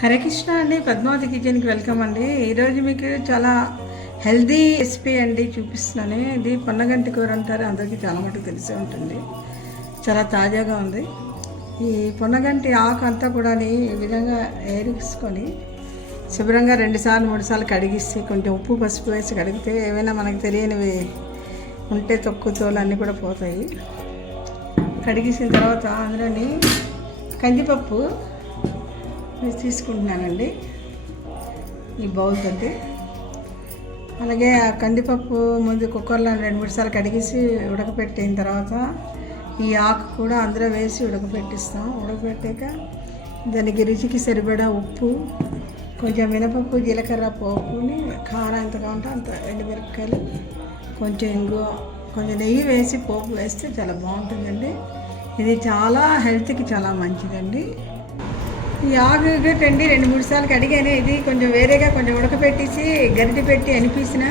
హరే కృష్ణ అండి, పద్మావతి కిచెన్కి వెల్కమ్ అండి. ఈరోజు మీకు చాలా హెల్దీ రెసిపీ అండి చూపిస్తున్నాను. ఇది పొన్నగంటి కూర అంటారు, అందరికీ చాలా మటుకు తెలిసే ఉంటుంది. చాలా తాజాగా ఉంది. ఈ పొన్నగంటి ఆకు అంతా కూడా ఈ విధంగా ఏరుసుకొని శుభ్రంగా 2 సార్లు 3 సార్లు కడిగిస్తే కొంచెం ఉప్పు పసుపు వేసి కడిగితే ఏమైనా మనకు తెలియనివి ఉంటే తొక్కు తోలు అన్నీ కూడా పోతాయి. కడిగేసిన తర్వాత అందులోని కందిపప్పు తీసుకుంటున్నానండి, ఈ బౌల్ తోటి. అలాగే ఆ కందిపప్పు ముందు కుక్కర్లో 2-3 సార్లు కడిగేసి ఉడకపెట్టిన తర్వాత ఈ ఆకు కూడా అందులో వేసి ఉడకపెట్టిస్తాం. ఉడకపెట్టాక దానికి రుచికి సరిపడా ఉప్పు, కొంచెం మినపప్పు, జీలకర్ర, పోపుని, కారం ఎంత కావాలంటే అంత, ఎండుమిరపకాయలు, కొంచెం ఇంగు, కొంచెం నెయ్యి వేసి పోపు వేస్తే చాలా బాగుంటుందండి. ఇది చాలా హెల్త్కి చాలా మంచిదండి. ఈ ఆకు గట్టండి 2-3 సార్లు కడిగాను. ఇది కొంచెం వేరేగా కొంచెం ఉడకపెట్టేసి గరిటె పెట్టి అనిపించిన,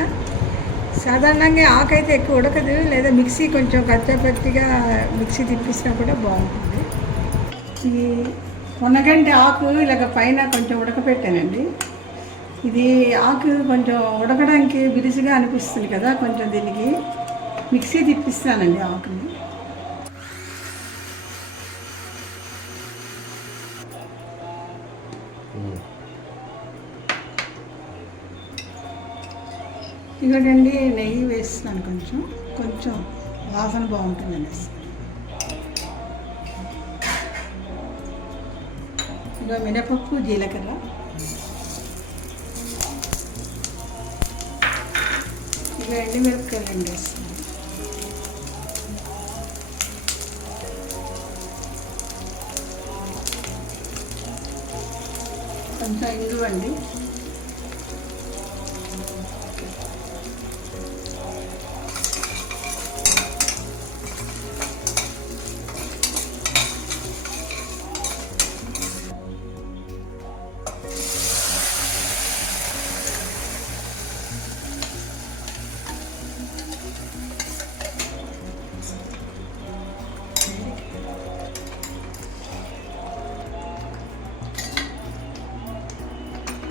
సాధారణంగా ఆకు అయితే ఎక్కువ ఉడకదు, లేదా మిక్సీ కొంచెం కచ్చపచ్చిగా మిక్సీ తిప్పించినా కూడా బాగుంటుంది. ఈ పొన్నగంటి ఆకు ఇలాగ పైన కొంచెం ఉడకపెట్టానండి. ఇది ఆకు కొంచెం ఉడకడానికి బిరుసుగా అనిపిస్తుంది కదా, కొంచెం దీనికి మిక్సీ తిప్పిస్తానండి ఆకుని. ఇదిగోండి నెయ్యి వేస్తున్నాను, కొంచెం వాసన బాగుంటుంది అనేసి. ఇంకా మినపప్పు, జీలకర్ర, ఇక ఎండుమిరపకాయలు వేస్తున్నాను. కొంచెం ఇంగువండి,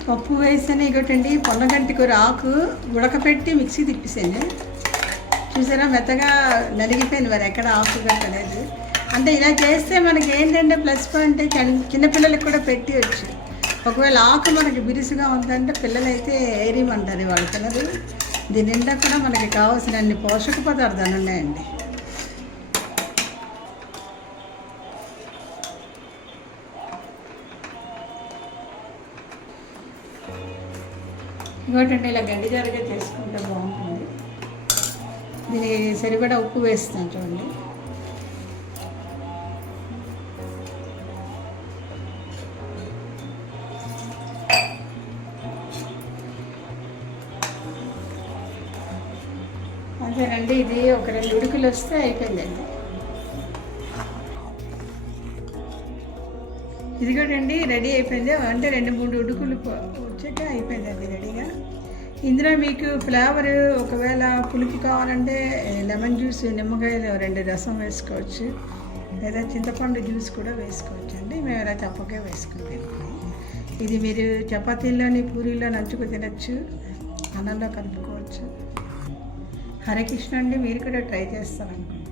పప్పు వేసాను. ఇగోటండి పొన్నగంటి కూర ఆకు ఉడకపెట్టి మిక్సీ తిప్పేసాను. చూసారా, మెత్తగా నలిగిపోయింది, మరి ఎక్కడ ఆకు కట్టలేదు. అంటే ఇలా చేస్తే మనకి ఏంటంటే ప్లస్ పాయింట్, చిన్నపిల్లలకి కూడా పెట్టవచ్చు. ఒకవేళ ఆకు మనకి బిరుసుగా ఉందంటే పిల్లలైతే ఏరిమంటారు, వాళ్ళ పిల్లలు. దీని నిండా కూడా మనకి కావాల్సిన అన్ని పోషక పదార్థాలు ఉన్నాయండి. ఇంకోటంటే ఇలా గడ్డి జారుగా చేసుకుంటే బాగుంటుంది. దీనికి సరిపడా ఉప్పు వేస్తాను చూడండి. అంతేనండి, ఇది ఒక 2 ఉడుకులు వస్తే అయిపోయిందండి. ఇది కూడా అండి రెడీ అయిపోయింది. అంటే 2-3 ఉడుకులు వచ్చాక అయిపోయిందండి రెడీగా. ఇందులో మీకు ఫ్లేవర్ ఒకవేళ పులుపు కావాలంటే లెమన్ జ్యూస్, నిమ్మకాయలు 2 రసం వేసుకోవచ్చు, లేదా చింతపండు జ్యూస్ కూడా వేసుకోవచ్చు అండి. మేము ఇలా చప్పగా వేసుకుంటాం. ఇది మీరు చపాతీల్లోని, పూరీలో నంచుకు తినచ్చు, అన్నంలో కలుపుకోవచ్చు. హరే కృష్ణ అండి, మీరు కూడా ట్రై చేస్తారనుకుంటున్నాను.